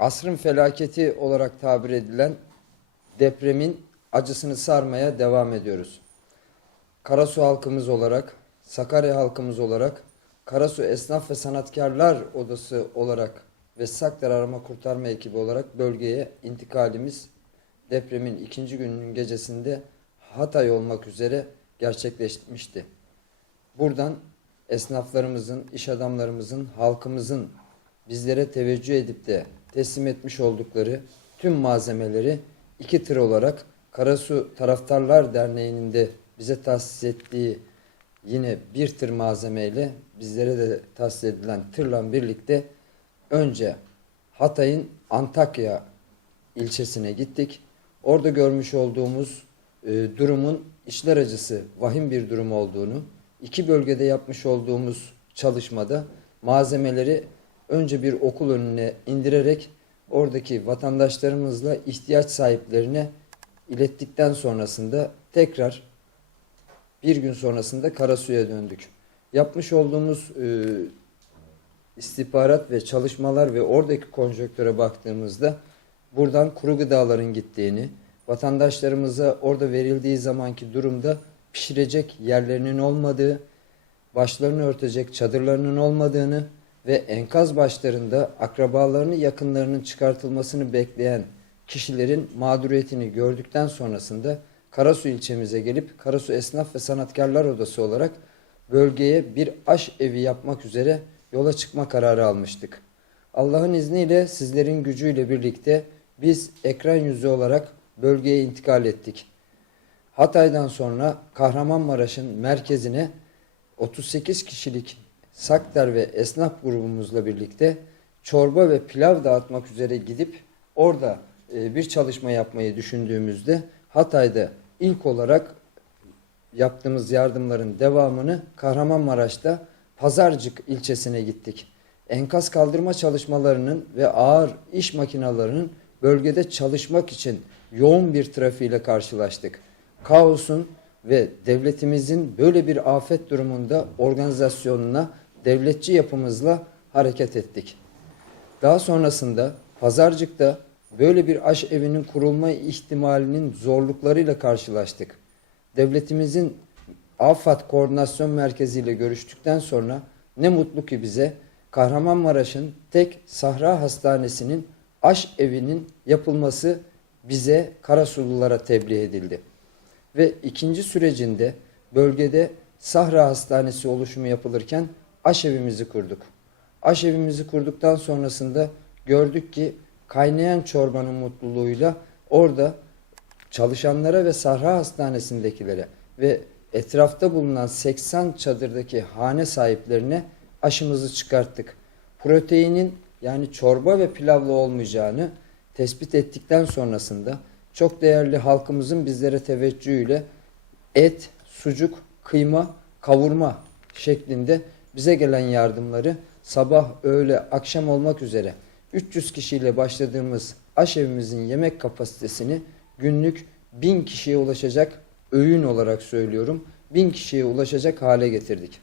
asrın felaketi olarak tabir edilen depremin acısını sarmaya devam ediyoruz. Karasu halkımız olarak, Sakarya halkımız olarak, Karasu Esnaf ve Sanatkarlar Odası olarak ve Saklar Arama Kurtarma ekibi olarak bölgeye intikalimiz depremin ikinci gününün gecesinde Hatay olmak üzere gerçekleşmişti. Buradan esnaflarımızın, iş adamlarımızın, halkımızın bizlere teveccüh edip de teslim etmiş oldukları tüm malzemeleri iki tır olarak Karasu Taraftarlar Derneği'nin de bize tahsis ettiği yine bir tır malzemeyle bizlere de tahsis edilen tırla birlikte önce Hatay'ın Antakya ilçesine gittik. Orada görmüş olduğumuz e, durumun işler acısı vahim bir durum olduğunu, iki bölgede yapmış olduğumuz çalışmada malzemeleri önce bir okul önüne indirerek oradaki vatandaşlarımızla ihtiyaç sahiplerine ilettikten sonrasında tekrar bir gün sonrasında Karasu'ya döndük. Yapmış olduğumuz e, istihbarat ve çalışmalar ve oradaki konjöktöre baktığımızda buradan kuru gıdaların gittiğini, vatandaşlarımıza orada verildiği zamanki durumda pişirecek yerlerinin olmadığı, başlarını örtecek çadırlarının olmadığını ve enkaz başlarında akrabalarını yakınlarının çıkartılmasını bekleyen kişilerin mağduriyetini gördükten sonrasında Karasu ilçemize gelip Karasu Esnaf ve Sanatkarlar Odası olarak bölgeye bir aş evi yapmak üzere yola çıkma kararı almıştık. Allah'ın izniyle sizlerin gücüyle birlikte biz ekran yüzü olarak bölgeye intikal ettik. Hatay'dan sonra Kahramanmaraş'ın merkezine 38 kişilik Sakder ve esnaf grubumuzla birlikte çorba ve pilav dağıtmak üzere gidip orada e, bir çalışma yapmayı düşündüğümüzde Hatay'da ilk olarak yaptığımız yardımların devamını Kahramanmaraş'ta Pazarcık ilçesine gittik. Enkaz kaldırma çalışmalarının ve ağır iş makinalarının bölgede çalışmak için yoğun bir trafiğiyle karşılaştık. Kaosun ve devletimizin böyle bir afet durumunda organizasyonuna devletçi yapımızla hareket ettik. Daha sonrasında Pazarcık'ta böyle bir aş evinin kurulma ihtimalinin zorluklarıyla karşılaştık. Devletimizin AFAD Koordinasyon Merkezi ile görüştükten sonra ne mutlu ki bize Kahramanmaraş'ın tek Sahra Hastanesi'nin aş evinin yapılması bize Karasullulara tebliğ edildi. Ve ikinci sürecinde bölgede Sahra Hastanesi oluşumu yapılırken aşevimizi kurduk. Aşevimizi kurduktan sonrasında gördük ki kaynayan çorbanın mutluluğuyla orada çalışanlara ve Sahra Hastanesi'ndekilere ve etrafta bulunan 80 çadırdaki hane sahiplerine aşımızı çıkarttık. Proteinin yani çorba ve pilavla olmayacağını tespit ettikten sonrasında çok değerli halkımızın bizlere teveccühüyle et, sucuk, kıyma, kavurma şeklinde bize gelen yardımları sabah, öğle, akşam olmak üzere 300 kişiyle başladığımız aşevimizin yemek kapasitesini günlük 1000 kişiye ulaşacak öğün olarak söylüyorum 1000 kişiye ulaşacak hale getirdik.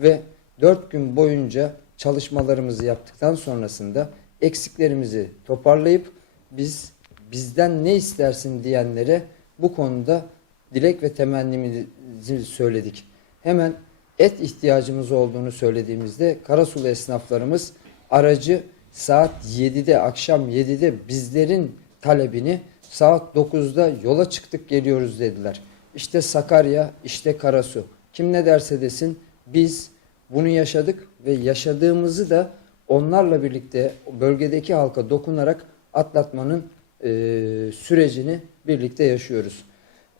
Ve 4 gün boyunca çalışmalarımızı yaptıktan sonrasında eksiklerimizi toparlayıp biz bizden ne istersin diyenlere bu konuda dilek ve temennimizi söyledik. Hemen et ihtiyacımız olduğunu söylediğimizde Karasulu esnaflarımız aracı saat 7'de akşam 7'de bizlerin talebini saat 9'da yola çıktık geliyoruz dediler. İşte Sakarya, işte Karasu. Kim ne derse desin biz bunu yaşadık ve yaşadığımızı da onlarla birlikte bölgedeki halka dokunarak atlatmanın e, sürecini birlikte yaşıyoruz.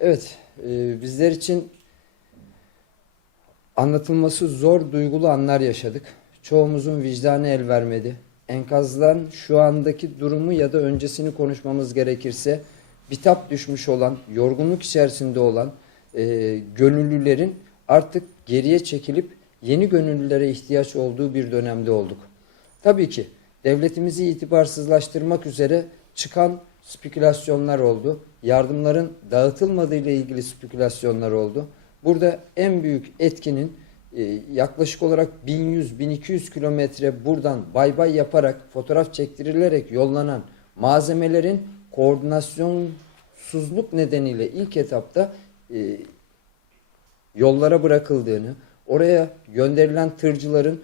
Evet, e, bizler için anlatılması zor duygulu anlar yaşadık. Çoğumuzun vicdanı el vermedi. Enkazdan şu andaki durumu ya da öncesini konuşmamız gerekirse bitap düşmüş olan, yorgunluk içerisinde olan e, gönüllülerin artık geriye çekilip yeni gönüllülere ihtiyaç olduğu bir dönemde olduk. Tabii ki devletimizi itibarsızlaştırmak üzere çıkan spekülasyonlar oldu. Yardımların dağıtılmadığı ile ilgili spekülasyonlar oldu. Burada en büyük etkinin e, yaklaşık olarak 1100-1200 kilometre buradan bay bay yaparak fotoğraf çektirilerek yollanan malzemelerin koordinasyonsuzluk nedeniyle ilk etapta e, yollara bırakıldığını, oraya gönderilen tırcıların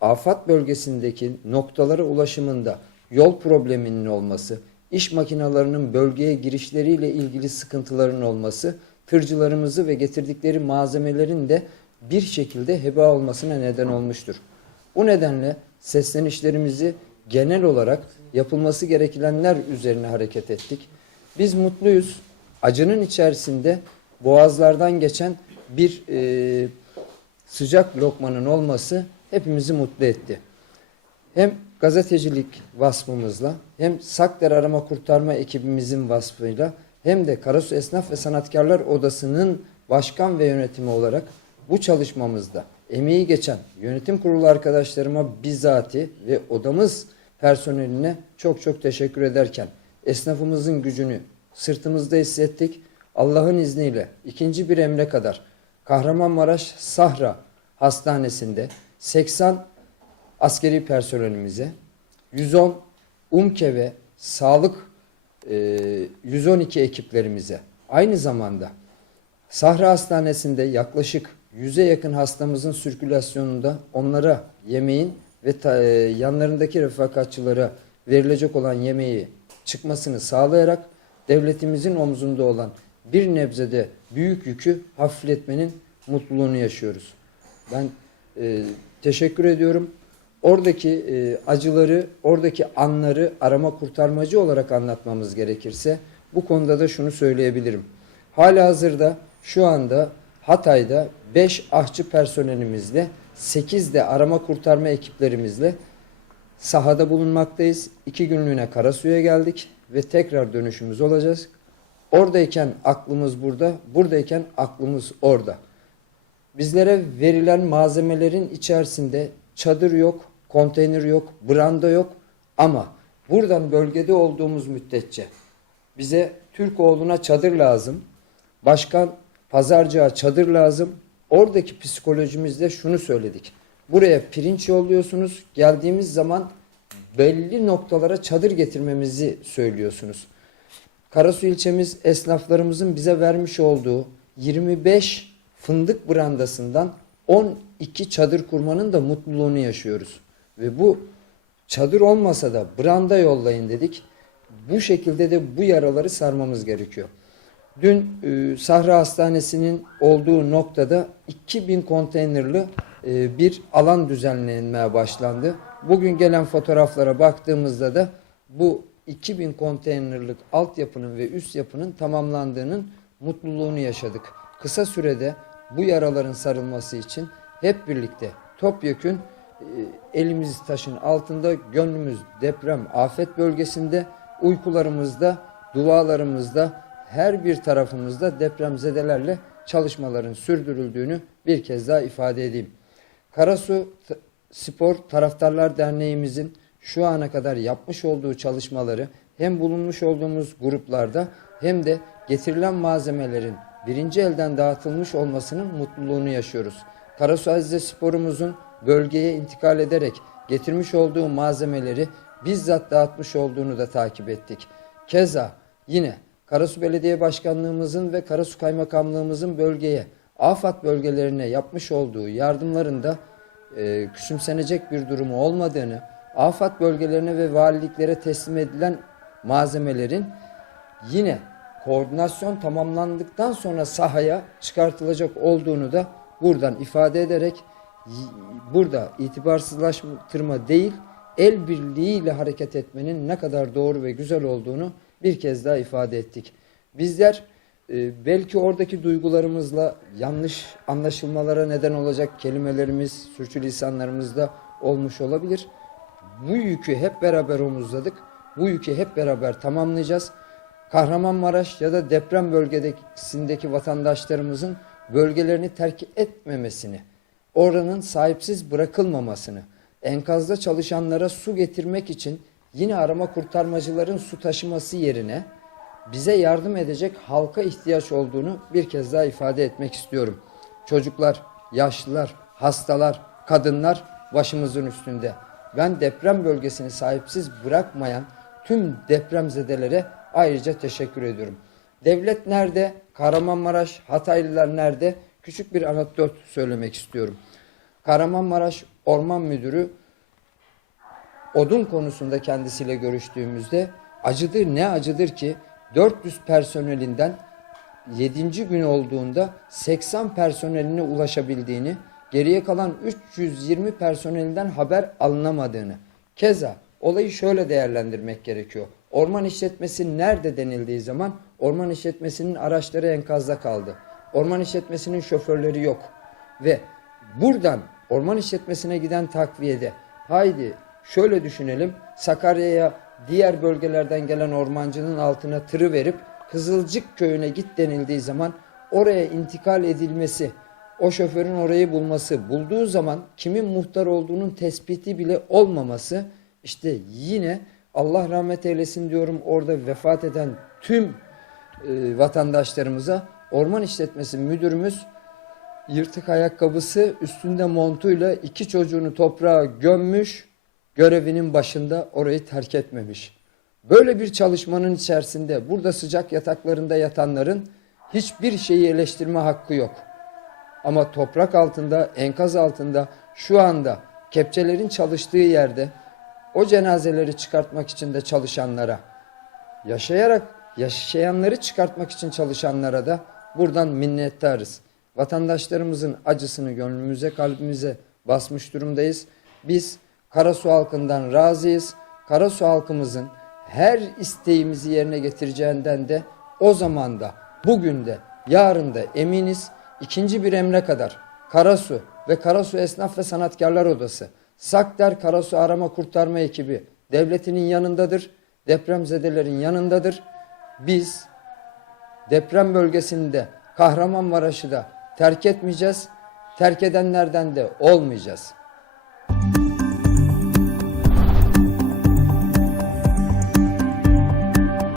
afat bölgesindeki noktalara ulaşımında yol probleminin olması, iş makinalarının bölgeye girişleriyle ilgili sıkıntıların olması, tırcılarımızı ve getirdikleri malzemelerin de bir şekilde heba olmasına neden olmuştur. Bu nedenle seslenişlerimizi genel olarak yapılması gerekenler üzerine hareket ettik. Biz mutluyuz. Acının içerisinde boğazlardan geçen bir e, sıcak lokmanın olması hepimizi mutlu etti. Hem gazetecilik vasfımızla hem Sakder Arama Kurtarma ekibimizin vasfıyla hem de Karasu Esnaf ve Sanatkarlar Odası'nın başkan ve yönetimi olarak bu çalışmamızda emeği geçen yönetim kurulu arkadaşlarıma bizzati ve odamız personeline çok çok teşekkür ederken esnafımızın gücünü sırtımızda hissettik. Allah'ın izniyle ikinci bir emre kadar Kahramanmaraş Sahra Hastanesi'nde 80 askeri personelimize 110 UMKE ve sağlık e, 112 ekiplerimize aynı zamanda Sahra Hastanesi'nde yaklaşık 100'e yakın hastamızın sirkülasyonunda onlara yemeğin ve ta- e, yanlarındaki refakatçılara verilecek olan yemeği çıkmasını sağlayarak devletimizin omzunda olan bir nebzede büyük yükü hafifletmenin mutluluğunu yaşıyoruz. Ben e, teşekkür ediyorum. Oradaki e, acıları, oradaki anları arama kurtarmacı olarak anlatmamız gerekirse bu konuda da şunu söyleyebilirim. Hala hazırda şu anda Hatay'da 5 ahçı personelimizle 8 de arama kurtarma ekiplerimizle sahada bulunmaktayız. İki günlüğüne Karasu'ya geldik ve tekrar dönüşümüz olacağız. Oradayken aklımız burada, buradayken aklımız orada. Bizlere verilen malzemelerin içerisinde çadır yok, konteyner yok, branda yok ama buradan bölgede olduğumuz müddetçe bize Türkoğlu'na çadır lazım. Başkan pazarcığa çadır lazım. Oradaki psikolojimizde şunu söyledik. Buraya pirinç yolluyorsunuz. Geldiğimiz zaman belli noktalara çadır getirmemizi söylüyorsunuz. Karasu ilçemiz esnaflarımızın bize vermiş olduğu 25 fındık brandasından 12 çadır kurmanın da mutluluğunu yaşıyoruz. Ve bu çadır olmasa da branda yollayın dedik. Bu şekilde de bu yaraları sarmamız gerekiyor. Dün e, Sahra Hastanesi'nin olduğu noktada 2000 konteynerlı e, bir alan düzenlenmeye başlandı. Bugün gelen fotoğraflara baktığımızda da bu 2000 konteynerlık altyapının ve üst yapının tamamlandığının mutluluğunu yaşadık. Kısa sürede bu yaraların sarılması için hep birlikte topyekün elimiz taşın altında, gönlümüz deprem, afet bölgesinde, uykularımızda, dualarımızda, her bir tarafımızda depremzedelerle çalışmaların sürdürüldüğünü bir kez daha ifade edeyim. Karasu Spor Taraftarlar Derneğimizin şu ana kadar yapmış olduğu çalışmaları hem bulunmuş olduğumuz gruplarda hem de getirilen malzemelerin birinci elden dağıtılmış olmasının mutluluğunu yaşıyoruz. Karasu Azize Spor'umuzun bölgeye intikal ederek getirmiş olduğu malzemeleri bizzat dağıtmış olduğunu da takip ettik. Keza yine Karasu Belediye Başkanlığımızın ve Karasu Kaymakamlığımızın bölgeye, afat bölgelerine yapmış olduğu yardımların da e, küçümsenecek bir durumu olmadığını, afat bölgelerine ve valiliklere teslim edilen malzemelerin yine koordinasyon tamamlandıktan sonra sahaya çıkartılacak olduğunu da buradan ifade ederek burada itibarsızlaştırma değil, el birliğiyle hareket etmenin ne kadar doğru ve güzel olduğunu bir kez daha ifade ettik. Bizler e, belki oradaki duygularımızla yanlış anlaşılmalara neden olacak kelimelerimiz, sürçülisanlarımızda olmuş olabilir. Bu yükü hep beraber omuzladık. Bu yükü hep beraber tamamlayacağız. Kahramanmaraş ya da deprem bölgesindeki vatandaşlarımızın bölgelerini terk etmemesini, oranın sahipsiz bırakılmamasını, enkazda çalışanlara su getirmek için yine arama kurtarmacıların su taşıması yerine bize yardım edecek halka ihtiyaç olduğunu bir kez daha ifade etmek istiyorum. Çocuklar, yaşlılar, hastalar, kadınlar başımızın üstünde. Ben deprem bölgesini sahipsiz bırakmayan tüm depremzedelere ayrıca teşekkür ediyorum. Devlet nerede? Kahramanmaraş, Hataylılar nerede? Küçük bir anekdot söylemek istiyorum. Kahramanmaraş Orman Müdürü odun konusunda kendisiyle görüştüğümüzde acıdır ne acıdır ki 400 personelinden 7. gün olduğunda 80 personeline ulaşabildiğini, geriye kalan 320 personelinden haber alınamadığını. Keza olayı şöyle değerlendirmek gerekiyor. Orman işletmesi nerede denildiği zaman orman işletmesinin araçları enkazda kaldı. Orman işletmesinin şoförleri yok. Ve buradan orman işletmesine giden takviyede haydi şöyle düşünelim Sakarya'ya diğer bölgelerden gelen ormancının altına tırı verip Kızılcık köyüne git denildiği zaman oraya intikal edilmesi, o şoförün orayı bulması, bulduğu zaman kimin muhtar olduğunun tespiti bile olmaması işte yine Allah rahmet eylesin diyorum orada vefat eden tüm e, vatandaşlarımıza orman işletmesi müdürümüz yırtık ayakkabısı üstünde montuyla iki çocuğunu toprağa gömmüş görevinin başında orayı terk etmemiş. Böyle bir çalışmanın içerisinde burada sıcak yataklarında yatanların hiçbir şeyi eleştirme hakkı yok. Ama toprak altında, enkaz altında şu anda kepçelerin çalıştığı yerde o cenazeleri çıkartmak için de çalışanlara, yaşayarak yaşayanları çıkartmak için çalışanlara da buradan minnettarız. Vatandaşlarımızın acısını gönlümüze, kalbimize basmış durumdayız. Biz Karasu halkından razıyız. Karasu halkımızın her isteğimizi yerine getireceğinden de o zaman da bugün de yarın da eminiz. İkinci bir emre kadar Karasu ve Karasu Esnaf ve Sanatkarlar Odası, Sakder Karasu Arama Kurtarma Ekibi devletinin yanındadır. Depremzedelerin yanındadır. Biz deprem bölgesinde Kahramanmaraş'ı da terk etmeyeceğiz. Terk edenlerden de olmayacağız.